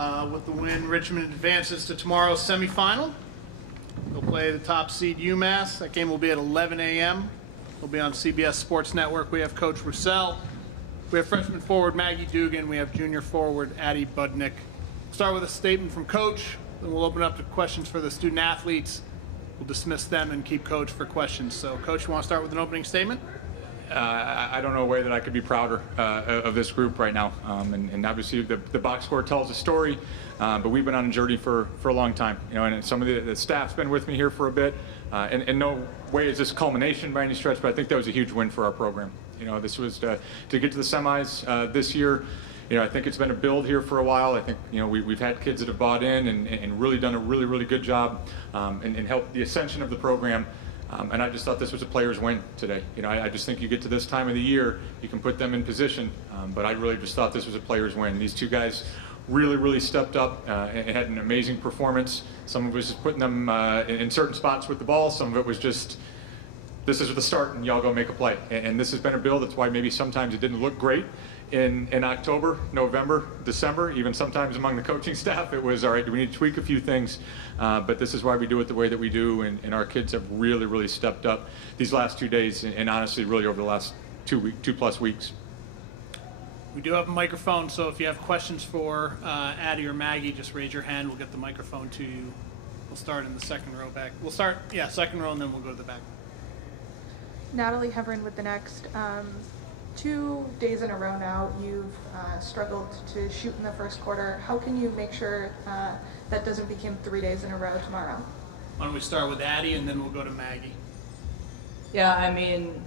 With the win, Richmond advances to tomorrow's semifinal. They'll play the top seed UMass. That game will be at 11 a.m. It'll be on CBS Sports Network. We have Coach Roussel. We have freshman forward Maggie Dugan. We have junior forward Addie Budnick. Start with a statement from Coach, then we'll open up to questions for the student athletes. We'll dismiss them and keep Coach for questions. So, Coach, you want to start with an opening statement? I don't know a way that I could be prouder of this group right now. And obviously the box score tells a story, but we've been on a journey for a long time. And some of the staff's been with me here for a bit. And no way is this a culmination by any stretch, but I think that was a huge win for our program. This was to get to the semis this year. I think it's been a build here for a while. I think, we've had kids that have bought in and really done a really good job and helped the ascension of the program. And I just thought this was a player's win today. I just think you get to this time of the year, you can put them in position. But I really just thought this was a player's win. These two guys really stepped up and had an amazing performance. Some of it was just putting them in certain spots with the ball. Some of it was just, this is the start and y'all go make a play. And this has been a build. That's why maybe sometimes it didn't look great in October, November, December, even sometimes among the coaching staff. It was, all right, do we need to tweak a few things? But this is why we do it the way that we do, and our kids have really stepped up these last 2 days, and honestly, really over the last 2+ weeks. We do have a microphone, so if you have questions for Addie or Maggie, just raise your hand. We'll get the microphone to you. We'll start in the second row back. We'll start, second row, and then we'll go to the back. Natalie Heverin with the Next. 2 days in a row now, you've struggled to shoot in the first quarter. How can you make sure that doesn't become 3 days in a row tomorrow? Why don't we start with Addie, and then we'll go to Maggie. Yeah, I mean,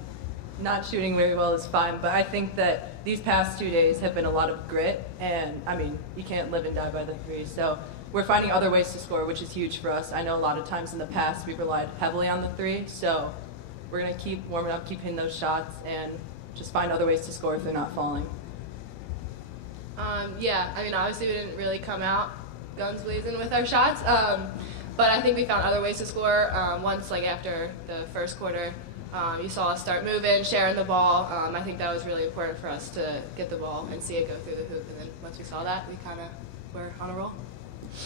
not shooting very well is fine, but I think that these past 2 days have been a lot of grit, and I mean, you can't live and die by the three, so we're finding other ways to score, which is huge for us. I know a lot of times in the past we've relied heavily on the three, so we're going to keep warming up, keep hitting those shots, and just find other ways to score if they're not falling. Yeah, I mean, obviously we didn't really come out guns blazing with our shots, but I think we found other ways to score. Once, after the first quarter, you saw us start moving, sharing the ball. I think that was really important for us to get the ball and see it go through the hoop, and then once we saw that, we kind of were on a roll.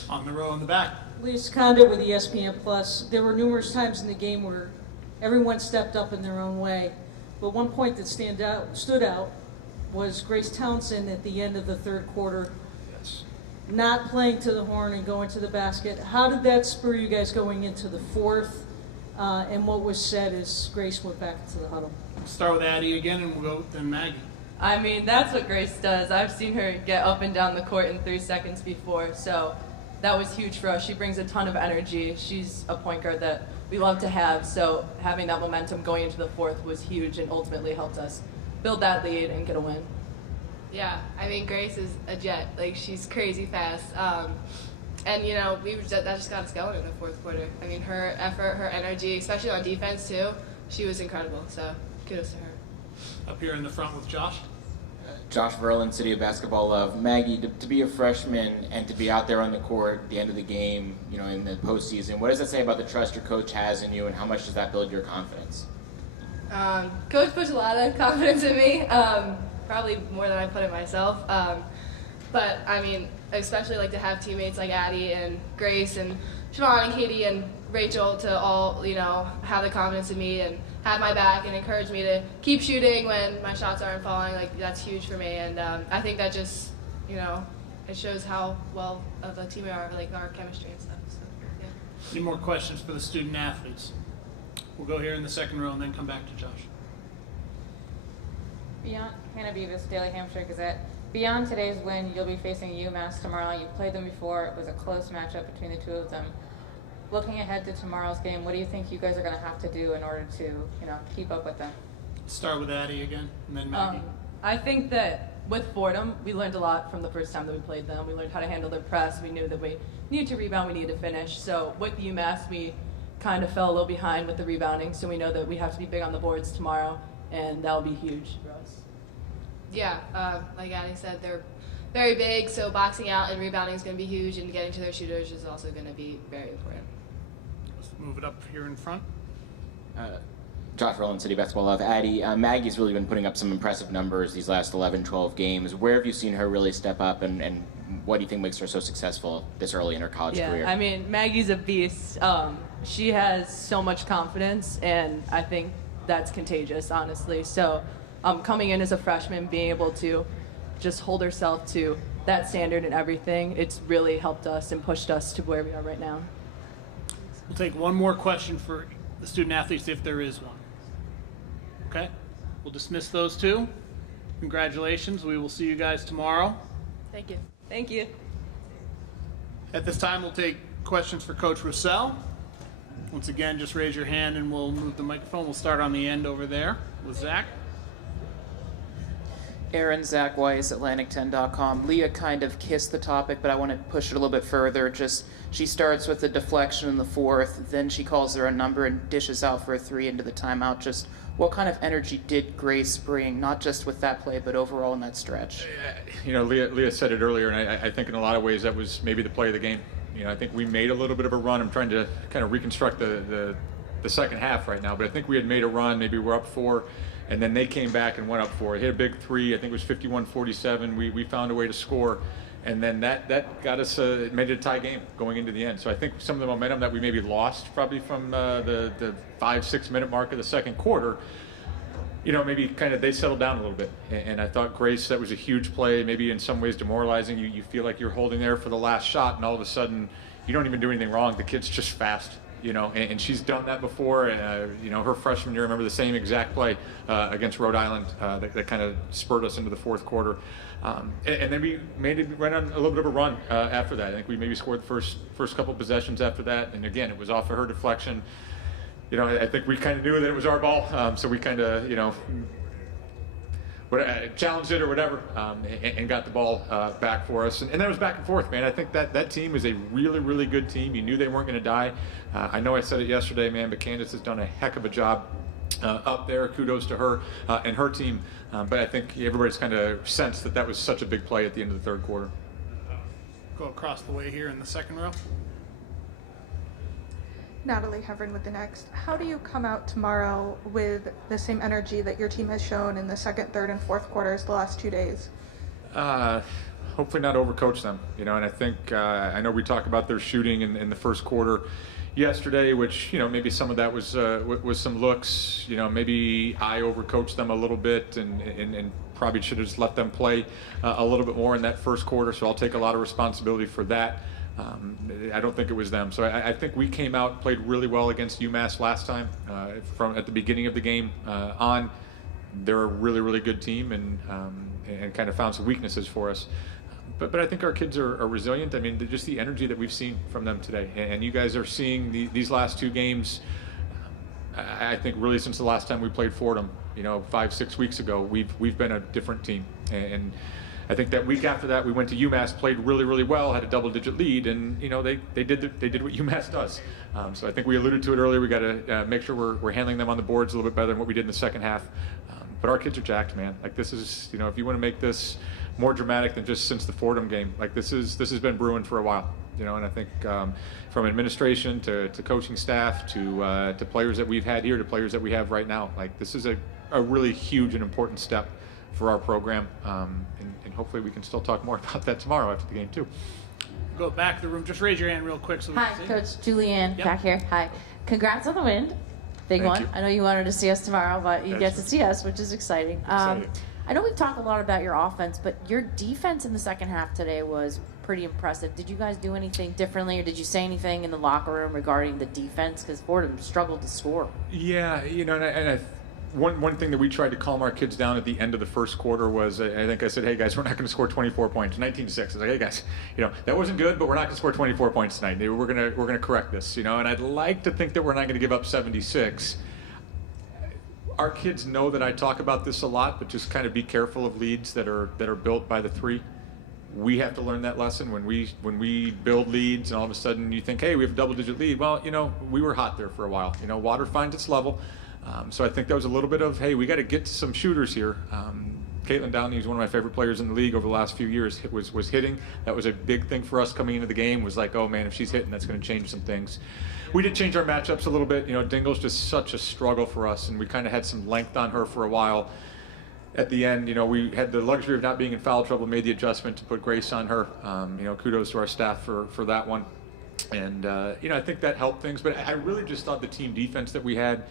On the row in the back. Lisa Condit with ESPN Plus. There were numerous times in the game where everyone stepped up in their own way. But one point that stood out was Grace Townsend at the end of the third quarter, not playing to the horn and going to the basket. How did that spur you guys going into the fourth? And what was said as Grace went back into the huddle? Start with Addie again, and we'll go then Maggie. I mean, that's what Grace does. I've seen her get up and down the court in 3 seconds before, so that was huge for us. She brings a ton of energy. She's a point guard that we love to have, so having that momentum going into the fourth was huge and ultimately helped us build that lead and get a win. Yeah, I mean, Grace is a jet. She's crazy fast. And, that just got us going in the fourth quarter. I mean, her effort, her energy, especially on defense, too, she was incredible, so kudos to her. Up here in the front with Josh. Josh Verlin, City of Basketball Love. Maggie, to be a freshman and to be out there on the court at the end of the game, in the postseason, what does that say about the trust your coach has in you, and how much does that build your confidence? Coach puts a lot of confidence in me, probably more than I put in myself. But, I mean, especially to have teammates like Addie and Grace and Siobhan and Katie and Rachel to all, have the confidence in me and have my back and encourage me to keep shooting when my shots aren't falling. That's huge for me. And I think that just, it shows how well of a team we are, our chemistry and stuff. So, yeah. Any more questions for the student athletes? We'll go here in the second row and then come back to Josh. Beyond Hannah Beavis, Daily Hampshire Gazette. Beyond today's win, you'll be facing UMass tomorrow. You played them before. It was a close matchup between the two of them. Looking ahead to tomorrow's game, what do you think you guys are going to have to do in order to, keep up with them? Start with Addie again, and then Maggie. I think that with Fordham, we learned a lot from the first time that we played them. We learned how to handle their press. We knew that we needed to rebound, we needed to finish. So with UMass, we kind of fell a little behind with the rebounding, so we know that we have to be big on the boards tomorrow, and that'll be huge for us. Yeah, like Addie said, they're very big, so boxing out and rebounding is going to be huge, and getting to their shooters is also going to be very important. Let's move it up here in front. Josh Verlin, City Basketball Love. Addie, Maggie's really been putting up some impressive numbers these last 11, 12 games. Where have you seen her really step up, and what do you think makes her so successful this early in her college career? I mean, Maggie's a beast. She has so much confidence, and I think that's contagious, honestly. So coming in as a freshman, being able to just hold herself to that standard and everything, it's really helped us and pushed us to where we are right now. We'll take one more question for the student athletes if there is one. Okay, we'll dismiss those two. Congratulations. We will see you guys tomorrow. Thank you. Thank you. At this time, we'll take questions for Coach Roussel. Once again, just raise your hand and we'll move the microphone. We'll start on the end over there with Zach. Aaron, Zach Weiss, Atlantic10.com. Leah kind of kissed the topic, but I want to push it a little bit further. Just, she starts with a deflection in the fourth, then she calls her a number and dishes out for a three into the timeout. Just what kind of energy did Grace bring, not just with that play, but overall in that stretch? You know, Leah said it earlier, and I think in a lot of ways that was maybe the play of the game. You know, I think we made a little bit of a run. I'm trying to kind of reconstruct the second half right now, but I think we had made a run. Maybe we're up 4. And then they came back and went up for it. Hit a big three. I think it was 51-47. We found a way to score. And then that got us, it made it a tie game going into the end. So I think some of the momentum that we maybe lost probably from the 5-6 minute mark of the second quarter, you know, maybe kind of they settled down a little bit. And I thought Grace, that was a huge play, maybe in some ways demoralizing. You feel like you're holding there for the last shot, and all of a sudden you don't even do anything wrong. The kid's just fast. You know, and she's done that before. You know, her freshman year, I remember the same exact play against Rhode Island that kind of spurred us into the fourth quarter. And then we went on a little bit of a run after that. I think we maybe scored the first couple possessions after that. And again, it was off of her deflection. You know, I think we kind of knew that it was our ball. So we kind of, you know, challenged it or whatever, and got the ball back for us. And that was back and forth, man. I think that team is a really, really good team. You knew they weren't going to die. I know I said it yesterday, man, but Candace has done a heck of a job up there. Kudos to her and her team. But I think everybody's kind of sensed that was such a big play at the end of the third quarter. Go across the way here in the second row. Natalie Heverin with the next. How do you come out tomorrow with the same energy that your team has shown in the second, third, and fourth quarters the last 2 days? Hopefully not overcoach them, you know, and I think, I know we talked about their shooting in the first quarter yesterday, which, you know, maybe some of that was some looks, you know, maybe I overcoached them a little bit and probably should have just let them play a little bit more in that first quarter, so I'll take a lot of responsibility for that. I don't think it was them. So I think we came out, played really well against UMass last time. From at the beginning of the game on, they're a really, really good team and kind of found some weaknesses for us. But I think our kids are resilient. I mean, just the energy that we've seen from them today. And you guys are seeing these last 2 games, I think really since the last time we played Fordham, you know, 5-6 weeks ago, we've been a different team. And I think that week after that, we went to UMass, played really, really well, had a double-digit lead, and you know they did what UMass does. So I think we alluded to it earlier. We got to make sure we're handling them on the boards a little bit better than what we did in the second half. But our kids are jacked, man. Like this is, you know, if you want to make this more dramatic than just since the Fordham game, like this has been brewing for a while. You know, and I think from administration to coaching staff to players that we've had here to players that we have right now, like this is a really huge and important step for our program, and hopefully we can still talk more about that tomorrow after the game too. Go back to the room. Just raise your hand real quick. So we Hi, can see. Coach Julianne, Yep. back here. Hi. Congrats on the win. Big Thank one. you. I know you wanted to see us tomorrow, but you get to see us, which is exciting. Excited. I know we've talked a lot about your offense, but your defense in the second half today was pretty impressive. Did you guys do anything differently, or did you say anything in the locker room regarding the defense? Because Fordham struggled to score. Yeah, you know, and one thing that we tried to calm our kids down at the end of the first quarter was, I think I said, hey guys, we're not going to score 24 points, 19-6. I was like, hey guys, you know, that wasn't good, but we're not going to score 24 points tonight. We're gonna correct this, you know, and I'd like to think that we're not going to give up 76. Our kids know that I talk about this a lot, but just kind of be careful of leads that are built by the three. We have to learn that lesson when we build leads and all of a sudden you think, hey, we have a double-digit lead. Well, you know, we were hot there for a while. You know, water finds its level. So I think that was a little bit of, hey, we got to get to some shooters here. Caitlin Downey, who's one of my favorite players in the league over the last few years, was hitting. That was a big thing for us coming into the game, was like, oh man, if she's hitting, that's going to change some things. We did change our matchups a little bit. You know, Dingle's just such a struggle for us, and we kind of had some length on her for a while. At the end, you know, we had the luxury of not being in foul trouble, made the adjustment to put Grace on her. You know, kudos to our staff for that one. And, you know, I think that helped things. But I really just thought the team defense that we had,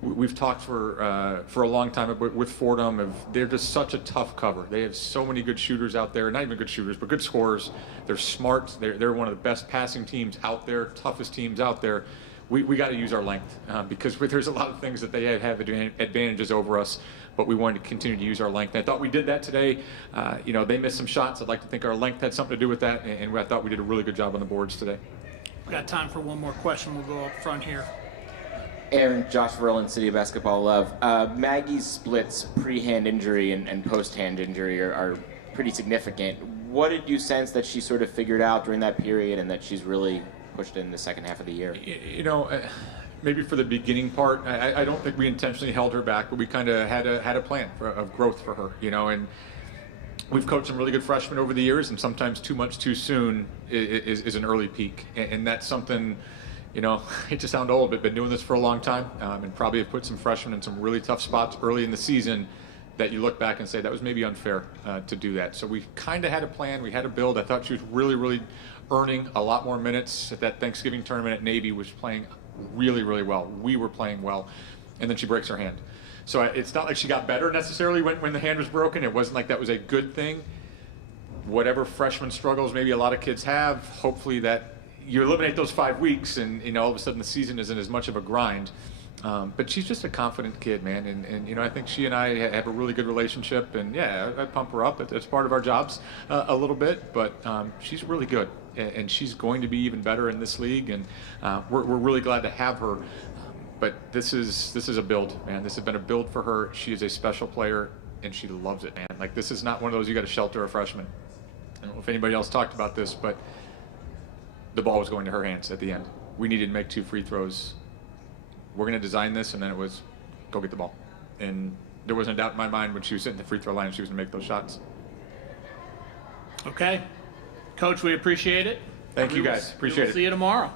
we've talked for a long time with Fordham. They're just such a tough cover. They have so many good shooters out there. Not even good shooters, but good scorers. They're smart. They're one of the best passing teams out there, toughest teams out there. We got to use our length because there's a lot of things that they have advantages over us, but we wanted to continue to use our length. And I thought we did that today. You know, they missed some shots. I'd like to think our length had something to do with that, and I thought we did a really good job on the boards today. We've got time for one more question. We'll go up front here. Aaron, Josh Verlin, City of Basketball Love. Maggie's splits pre-hand injury and post-hand injury are pretty significant. What did you sense that she sort of figured out during that period and that she's really pushed in the second half of the year? You know, maybe for the beginning part, I don't think we intentionally held her back, but we kind of had a plan of growth for her, you know, and we've coached some really good freshmen over the years, and sometimes too much too soon is an early peak, and that's something, you know, I hate to sound old, but been doing this for a long time, and probably have put some freshmen in some really tough spots early in the season that you look back and say that was maybe unfair to do that. So we kind of had a plan, we had a build. I thought she was really earning a lot more minutes at that Thanksgiving tournament at Navy, was playing really well. We were playing well, and then she breaks her hand. So it's not like she got better necessarily when the hand was broken. It wasn't like that was a good thing. Whatever freshman struggles maybe a lot of kids have, hopefully that you eliminate those 5 weeks, and you know, all of a sudden the season isn't as much of a grind. But she's just a confident kid, man, and you know, I think she and I have a really good relationship, and yeah, I pump her up. It's part of our jobs a little bit, but she's really good, and she's going to be even better in this league, and we're really glad to have her. But this is a build, man. This has been a build for her. She is a special player, and she loves it, man. Like, this is not one of those you got to shelter a freshman. I don't know if anybody else talked about this, but the ball was going to her hands at the end. We needed to make 2 free throws. We're going to design this, and then it was go get the ball. And there wasn't a doubt in my mind when she was sitting at the free throw line she was going to make those shots. Okay. Coach, we appreciate it. Thank you, guys. Appreciate it. See you tomorrow.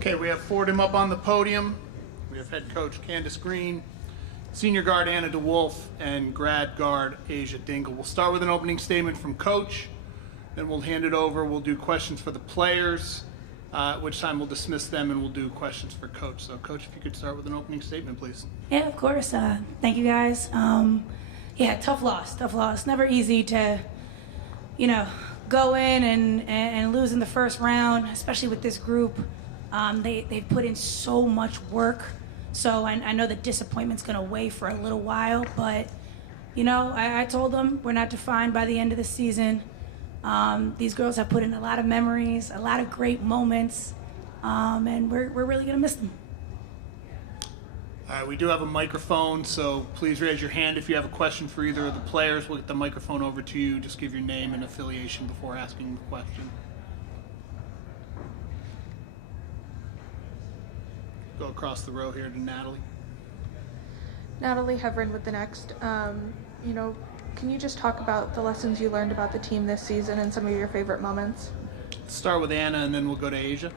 Okay, we have Fordham up on the podium. We have head coach Candace Green, senior guard Anna DeWolf, and grad guard Asia Dingle. We'll start with an opening statement from coach, then we'll hand it over. We'll do questions for the players, at which time we'll dismiss them and we'll do questions for coach. So coach, if you could start with an opening statement, please. Yeah, of course. Thank you guys. Yeah, tough loss. Never easy to, go in and lose in the first round, especially with this group. They've put in so much work. So I know the disappointment's going to weigh for a little while, but, I told them we're not defined by the end of the season. These girls have put in a lot of memories, a lot of great moments, and we're really going to miss them. All right, we do have a microphone, so please raise your hand if you have a question for either of the players. We'll get the microphone over to you. Just give your name and affiliation before asking the question. Go across the row here to Natalie. Natalie Heverin with the next. Can you just talk about the lessons you learned about the team this season and some of your favorite moments? Let's start with Anna, and then we'll go to Asia.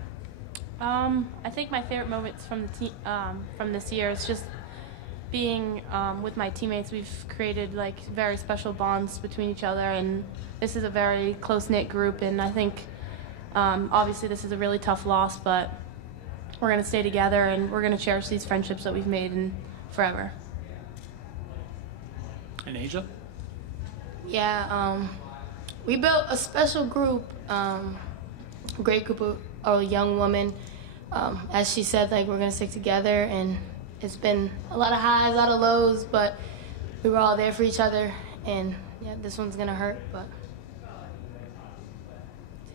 I think my favorite moments from the from this year is just being with my teammates. We've created very special bonds between each other, and this is a very close-knit group. And I think obviously this is a really tough loss, but we're going to stay together and we're going to cherish these friendships that we've made forever. And Asia? Yeah, we built a special group, a great group of young women. As she said, we're going to stick together, and it's been a lot of highs, a lot of lows, but we were all there for each other, and yeah, this one's going to hurt, but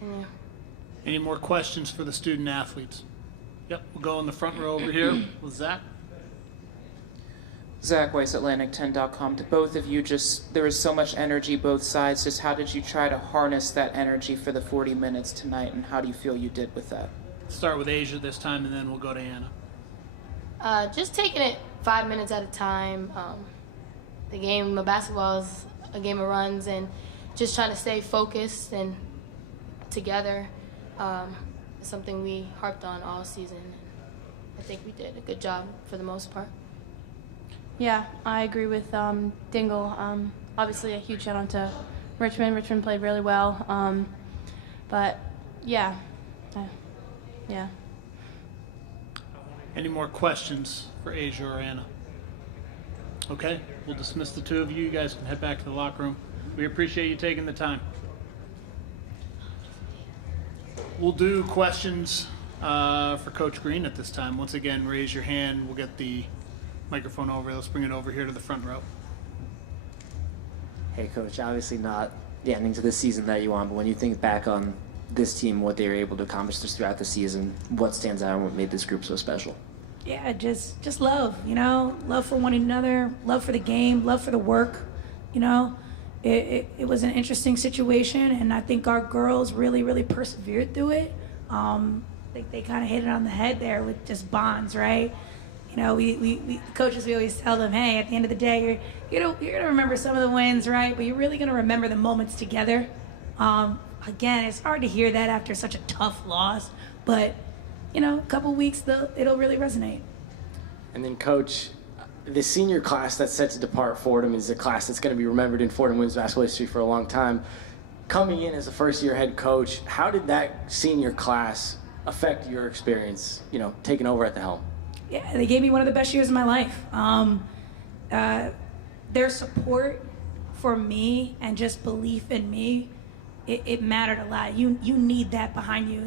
yeah. Any more questions for the student athletes? Yep, we'll go in the front row over here with Zach. Zach Weiss, Atlantic10.com. To both of you, there was so much energy both sides. Just how did you try to harness that energy for the 40 minutes tonight, and how do you feel you did with that? Start with Asia this time, and then we'll go to Anna. Just taking it 5 minutes at a time. The game of basketball is a game of runs, and just trying to stay focused and together is something we harped on all season. I think we did a good job for the most part. Yeah, I agree with Dingle. Obviously a huge shout out to Richmond. Richmond played really well. But yeah. Yeah. Any more questions for Asia or Anna? Okay, we'll dismiss the two of you. You guys can head back to the locker room. We appreciate you taking the time. We'll do questions for Coach Green at this time. Once again, raise your hand. We'll get the microphone over. Let's bring it over here to the front row. Hey, Coach, obviously not the ending to the season that you want, but when you think back on this team, what they were able to accomplish just throughout the season, what stands out and what made this group so special? Yeah, just love, love for one another, love for the game, love for the work, It was an interesting situation, and I think our girls really, really persevered through it. They kind of hit it on the head there with just bonds, right? We coaches, we always tell them, hey, at the end of the day, you're gonna remember some of the wins, right? But you're really gonna remember the moments together. Again, it's hard to hear that after such a tough loss, but a couple weeks, it'll really resonate. And then, Coach, the senior class that's set to depart Fordham is a class that's going to be remembered in Fordham women's basketball history for a long time. Coming in as a first-year head coach, how did that senior class affect your experience, taking over at the helm? Yeah, they gave me one of the best years of my life. Their support for me and just belief in me, it mattered a lot. You need that behind you.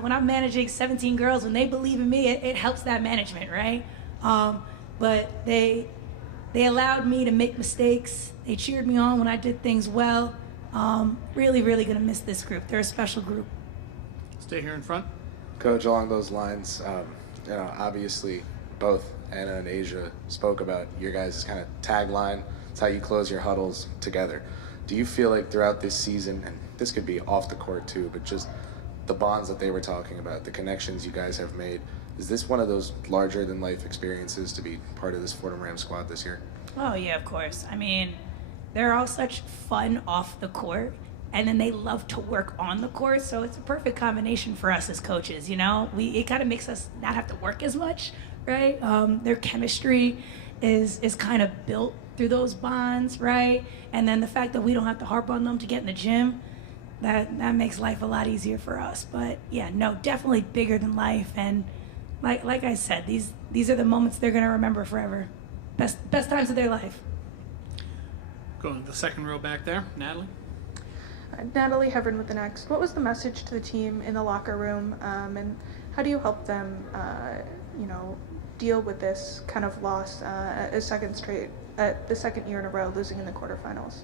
When I'm managing 17 girls, when they believe in me, it helps that management, right? But they allowed me to make mistakes. They cheered me on when I did things well. Really, really gonna miss this group. They're a special group. Stay here in front. Coach, along those lines, obviously both Anna and Asia spoke about your guys' kind of tagline. It's how you close your huddles together. Do you feel like throughout this season, and this could be off the court too, but just the bonds that they were talking about, the connections you guys have made, is this one of those larger than life experiences to be part of this Fordham Rams squad this year? Oh yeah, of course. I mean, they're all such fun off the court, and then they love to work on the court, so it's a perfect combination for us as coaches, it kind of makes us not have to work as much, right? Their chemistry is kind of built through those bonds, right? And then the fact that we don't have to harp on them to get in the gym, that makes life a lot easier for us. But yeah, no, definitely bigger than life. And like I said, these are the moments they're gonna remember forever. Best times of their life. Going to the second row back there, Natalie. Natalie Heverin with the next. What was the message to the team in the locker room, and how do you help them, deal with this kind of loss the second year in a row, losing in the quarterfinals?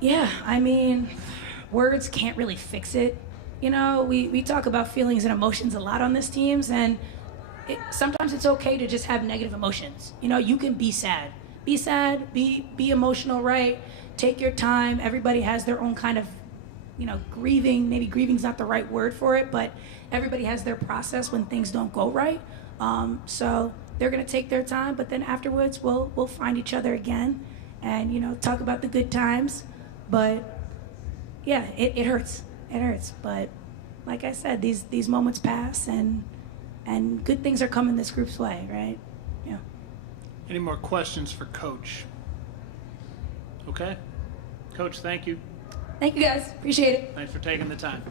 Yeah, I mean, words can't really fix it. We talk about feelings and emotions a lot on this teams, and sometimes it's okay to just have negative emotions. You can be sad. Be sad, be emotional, right? Take your time. Everybody has their own kind of, grieving. Maybe grieving's not the right word for it, but everybody has their process when things don't go right. So they're gonna take their time, but then afterwards we'll find each other again and, talk about the good times. But yeah, it hurts. It hurts. But like I said, these moments pass and good things are coming this group's way, right? Yeah. Any more questions for Coach? Okay. Coach, thank you. Thank you guys. Appreciate it. Thanks for taking the time.